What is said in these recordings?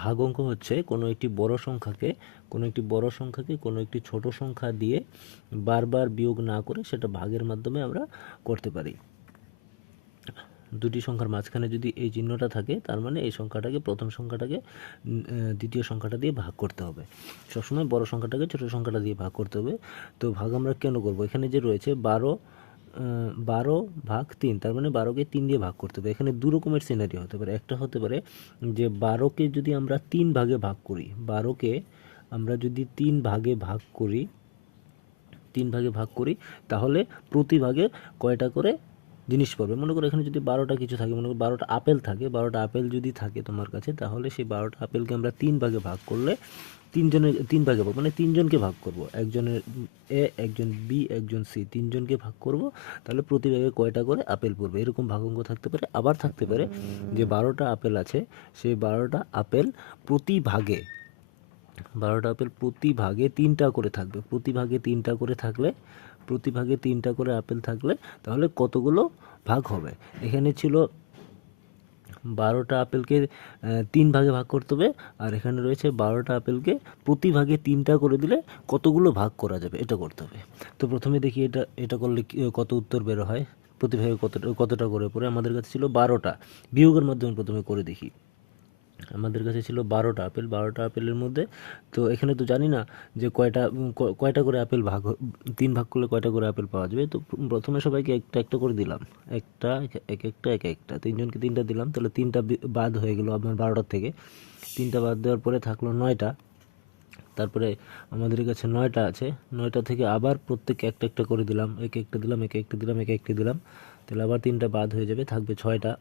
ভাগ অঙ্ক হচ্ছে কোনো একটি বড় সংখ্যাকে কোনো একটি ছোট সংখ্যা দিয়ে বারবার বিয়োগ না করে সেটা ভাগের মাধ্যমে আমরা করতে পারি। দুটি সংখ্যার মাঝখানে যদি এই চিহ্নটা থাকে তার মানে এই সংখ্যাটাকে প্রথম সংখ্যাটাকে দ্বিতীয় সংখ্যাটা দিয়ে ভাগ করতে হবে। সবসময় বড় সংখ্যাটাকে ছোট সংখ্যাটা দিয়ে ভাগ করতে হবে। তো ভাগ আমরা কেন করব? এখানে যে রয়েছে 12/3, তার মানে 12কে 3 দিয়ে ভাগ করতে হবে। এখানে দু রকমের সিনারিও হতে পারে। একটা হতে পারে যে 12কে যদি আমরা 3 ভাগে ভাগ করি, 12কে আমরা যদি 3 ভাগে ভাগ করি তাহলে প্রতি ভাগে কয়টা করে জিনিস পড়বে। মনে করো এখানে যদি 12টা কিছু থাকে, মনে করো 12টা আপেল থাকে, 12টা আপেল যদি থাকে তোমার কাছে, তাহলে সেই 12টা আপেলকে আমরা 3 ভাগে ভাগ করলে 3 ভাগে ভাগ মানে 3জনকে ভাগ করব। একজনের এ, একজন বি, একজন সি, 3জনকে ভাগ করব। তাহলে প্রতি ভাগে কয়টা করে আপেল পড়বে, এরকম ভাগ অঙ্ক থাকতে পারে। আবার থাকতে পারে যে 12টা আপেল আছে, সেই 12টা আপেল প্রতি ভাগে 3টা করে থাকবে। প্রতি ভাগে 3টা করে আপেল থাকলে তাহলে কতগুলো ভাগ হবে? এখানে ছিল 12টা আপেলকে 3 ভাগে ভাগ করতে হবে, আর এখানে রয়েছে 12টা আপেলকে প্রতি ভাগে 3টা করে দিলে কতগুলো ভাগ করা যাবে এটা করতে হবে। তো প্রথমে দেখি এটা করলে কত উত্তর বের হয়। প্রতি ভাগে কতটা করে পড়ে? আমাদের কাছে ছিল 12টা। বিয়োগের মাধ্যমে প্রথমে করে দেখি। আমাদের কাছে ছিল 12টা আপেলের মধ্যে, তো এখানে তো জানি না যে কয়টা করে আপেল 3 ভাগ করলে কয়টা করে আপেল পাওয়া যাবে। তো প্রথমে সবাইকে একটা একটা করে দিলাম, একটা এক একটা 3জনকে 3টা দিলাম, তাহলে 3টা বাদ হয়ে গেল আপনার 12টার থেকে। 3টা বাদ দেওয়ার পরে থাকলো 9টা। তারপরে আমাদের কাছে 9টা আছে, 9টা থেকে আবার প্রত্যেককে একটা একটা করে দিলাম, এক একটা দিলাম, তাহলে আবার 3টা বাদ হয়ে যাবে, থাকবে 6টা।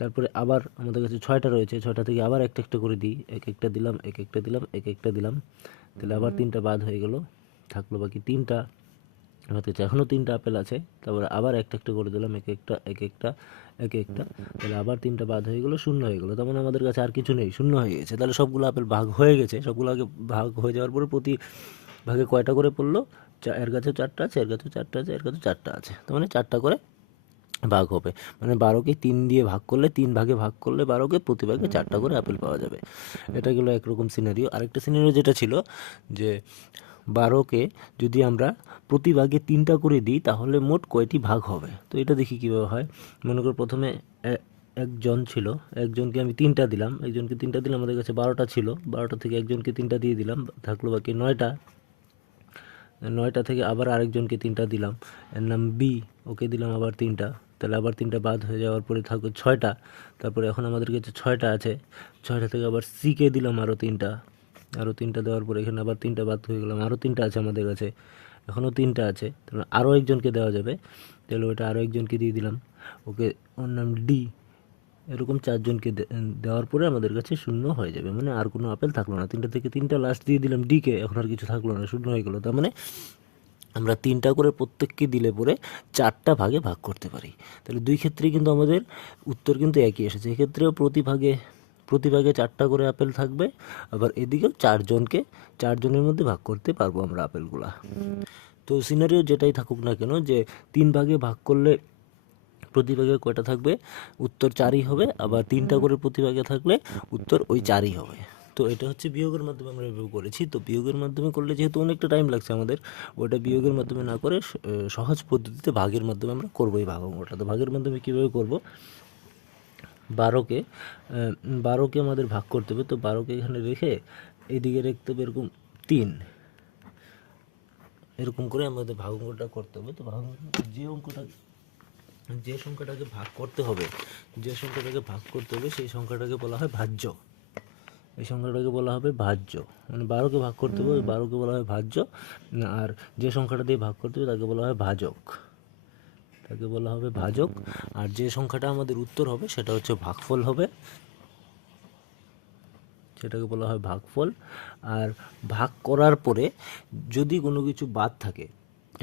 তারপরে আবার আমাদের কাছে 6টা রয়েছে, 6টা থেকে আবার একটা একটা করে দিই, এক একটা দিলাম, তাহলে আবার 3টা বাদ হয়ে গেল, থাকলো বাকি 3টা। আমাদের কাছে এখনও 3টা আপেল আছে, তারপরে আবার একটা একটা করে দিলাম, এক একটা, তাহলে আবার 3টা বাদ হয়ে গেলো, শূন্য হয়ে গেলো। তার মানে আমাদের কাছে আর কিছু নেই, শূন্য হয়ে গেছে। তাহলে সবগুলো আপেল ভাগ হয়ে গেছে। সবগুলো আগে ভাগ হয়ে যাওয়ার পরে প্রতি ভাগে কয়টা করে পড়লো? এর কাছে 4টা আছে, এর কাছে 4টা আছে, এর কাছে 4টা আছে, তার মানে 4টা করে ভাগ হবে। মানে 12কে 3 দিয়ে ভাগ করলে, 3 ভাগে ভাগ করলে 12কে প্রতি ভাগে 4টা করে আপেল পাওয়া যাবে। এটা গেলো একরকম সিনারিও। আরেকটা সিনারিও যেটা ছিল যে 12কে যদি আমরা প্রতি ভাগে 3টা করে দিই তাহলে মোট কয়টি ভাগ হবে। তো এটা দেখি কীভাবে হয়। মনে করো প্রথমে একজন ছিল, একজনকে আমি 3টা দিলাম, আমাদের কাছে 12টা ছিল, 12টা থেকে একজনকে 3টা দিয়ে দিলাম, থাকলো বাকি 9টা। 9টা থেকে আবার আরেকজনকে 3টা দিলাম, এর নাম বি, ওকে দিলাম আবার 3টা, তাহলে আবার 3টা বাদ হয়ে যাওয়ার পরে থাকবে 6টা। তারপরে এখন আমাদের কাছে 6টা আছে, 6টা থেকে আবার সিকে দিলাম আরও 3টা দেওয়ার পরে এখানে আবার 3টা বাদ হয়ে গেলাম, আরও 3টা আছে আমাদের কাছে, এখনও 3টা আছে, তাহলে আরও একজনকে দেওয়া যাবে, তাহলে ওইটা আরও একজনকে দিয়ে দিলাম, ওকে, ওর নাম ডি। এরকম 4জনকে দেওয়ার পরে আমাদের কাছে শূন্য হয়ে যাবে, মানে আর কোনো আপেল থাকলো না। 3টা থেকে 3টা লাস্ট দিয়ে দিলাম ডিকে, এখন আর কিছু থাকলো না, শূন্য হয়ে গেলো। তার মানে আমরা 3টা করে প্রত্যেককে দিলে পরে 4টা ভাগে ভাগ করতে পারি। তাহলে দুই ক্ষেত্রেই কিন্তু আমাদের উত্তর কিন্তু একই এসেছে। এক্ষেত্রেও প্রতি ভাগে 4টা করে আপেল থাকবে, আবার এদিকেও 4জনের মধ্যে ভাগ করতে পারবো আমরা আপেলগুলা। তো সিনারিও যেটাই থাকুক না কেন, যে 3 ভাগে ভাগ করলে প্রতি ভাগে কয়টা থাকবে? উত্তর 4ই হবে। আবার 3টা করে প্রতি ভাগে থাকলে উত্তর ওই 4ই হবে। তো এটা হচ্ছে বিয়োগের মাধ্যমে আমরা এভাবে করেছি। তো বিয়োগের মাধ্যমে করলে যেহেতু অনেকটা টাইম লাগছে আমাদের, ওটা বিয়োগের মাধ্যমে না করে সহজ পদ্ধতিতে ভাগের মাধ্যমে আমরা করবো এই ভাগ অঙ্কটা। তো ভাগের মাধ্যমে কীভাবে করব? 12কে 12কে আমাদের ভাগ করতে হবে। তো 12কে এখানে রেখে এইদিকে রাখতে হবে এরকম 3, এরকম করে আমাদের ভাগ অঙ্কটা করতে হবে। তো ভাগ যে সংখ্যাটাকে ভাগ করতে হবে, সেই সংখ্যাটাকে বলা হয় ভাজ্য। এই সংখ্যাটাকে বলা হবে ভাজ্য, মানে 12কে ভাগ করতে হবে, 12কে বলা হয় ভাজ্য। আর যে সংখ্যাটা দিয়ে ভাগ করতে হবে তাকে বলা হয় ভাজক, আর যে সংখ্যাটা আমাদের উত্তর হবে সেটা হচ্ছে ভাগফল হবে, সেটাকে বলা হয় ভাগফল। আর ভাগ করার পরে যদি কোনো কিছু বাদ থাকে,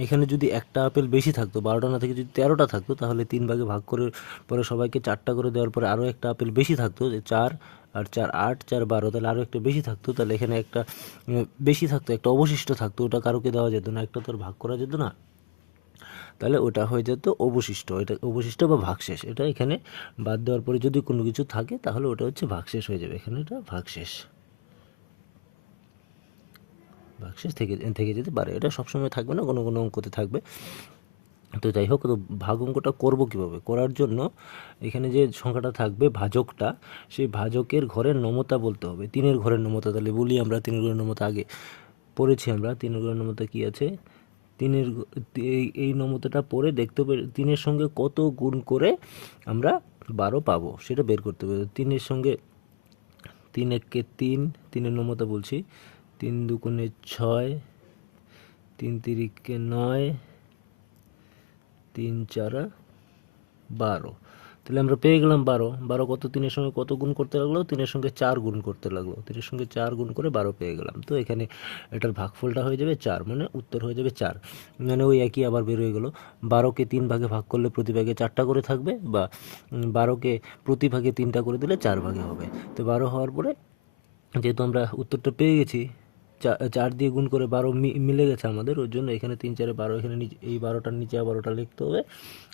এখানে যদি একটা আপেল বেশি থাকতো, 12টা না থেকে যদি 13টা থাকতো, তাহলে 3 ভাগে ভাগ করে পরে সবাইকে 4টা করে দেওয়ার পরে আরও একটা আপেল বেশি থাকতো, যে 4 আর 4 8, 4 12, তাহলে আরও একটা বেশি থাকতো, তাহলে এখানে একটা বেশি থাকতো, একটা অবশিষ্ট থাকতো, ওটা কারোকে দেওয়া যেত না, একটা তো আর ভাগ করা যেত না। তাহলে ওটা হয়ে যেত অবশিষ্ট, এটা অবশিষ্ট বা ভাগশেষ। এটা এখানে বাদ দেওয়ার পরে যদি কোনো কিছু থাকে তাহলে ওটা হচ্ছে ভাগশেষ হয়ে যাবে, এখানে এটা ভাগশেষ ভাগশেষ থেকে থেকে যেতে পারে। এটা সবসময় থাকবে না, কোনো কোনো অঙ্কতে থাকবে। তো যাই হোক, তো ভাগ অঙ্কটা করবো কীভাবে? করার জন্য এখানে যে সংখ্যাটা থাকবে ভাজকটা, সেই ভাজকের ঘরের নমতা বলতে হবে, তিনের ঘরের নমতা। তাহলে বলি আমরা তিনের ঘরের নমতা আগে পড়েছি আমরা। তিনের ঘরের নমতা কী আছে? তিনের এই নমতাটা পড়ে দেখতে হবে তিনের সঙ্গে কত গুণ করে আমরা 12 পাবো সেটা বের করতে হবে। তিনের সঙ্গে 3 একে 3, তিনের নমতা বলছি, 3 দুগুণে 6, 3 তিরিকে 9, 3 চারা 12। তাহলে আমরা পেয়ে গেলাম 12। 12 কত? তিনের সঙ্গে কত গুণ করতে লাগলো? তিনের সঙ্গে 4 গুণ করতে লাগলো। তিনের সঙ্গে 4 গুণ করে 12 পেয়ে গেলাম। তো এখানে এটার ভাগফলটা হয়ে যাবে 4, মানে উত্তর হয়ে যাবে 4। মানে ওই একই আবার বের হয়ে গেল। 12কে 3 ভাগে ভাগ করলে প্রতি ভাগে 4টা করে থাকবে, বা 12কে প্রতি ভাগে 3টা করে দিলে 4 ভাগে হবে। তো 12 হওয়ার পরে যেহেতু আমরা উত্তরটা পেয়ে গেছি, 4 দিয়ে গুণ করে 12 মিলে গেছে আমাদের, ওর জন্য এখানে 3 4 12, এখানে এই 12টার নিচে আবার ওটা লিখতে হবে।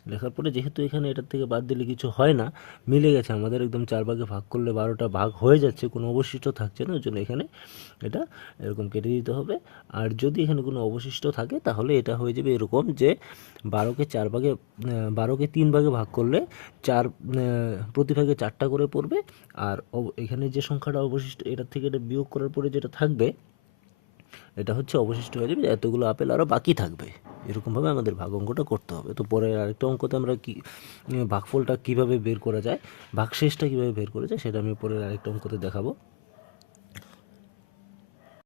লেখার পরে যেহেতু এখানে এটার থেকে বাদ দিলে কিছু হয় না, মিলে গেছে আমাদের, একদম 4 ভাগে ভাগ করলে 12টা ভাগ হয়ে যাচ্ছে, কোনো অবশিষ্ট থাকছে না, ওর জন্য এখানে এটা এরকম কেটে দিতে হবে। আর যদি এখানে কোনো অবশিষ্ট থাকে তাহলে এটা হয়ে যাবে এরকম যে 12কে 4 ভাগে 12কে 3 ভাগে ভাগ করলে 4 প্রতি ভাগে 4টা করে পড়বে। আর এখানে যে সংখ্যাটা অবশিষ্ট, এটার থেকে এটা বিয়োগ করার পরে যেটা থাকবে এটা হচ্ছে অবশিষ্ট হয়ে যাবে, এতগুলো আপেল আরও বাকি থাকবে। এরকমভাবে আমাদের ভাগ অঙ্কটা করতে হবে। তো পরে আরেকটা অঙ্কতে আমরা কি ভাগফলটা কীভাবে বের করা যায়, ভাগশেষটা কীভাবে বের করা যায় সেটা আমি পরে আরেকটা অঙ্কতে দেখাবো।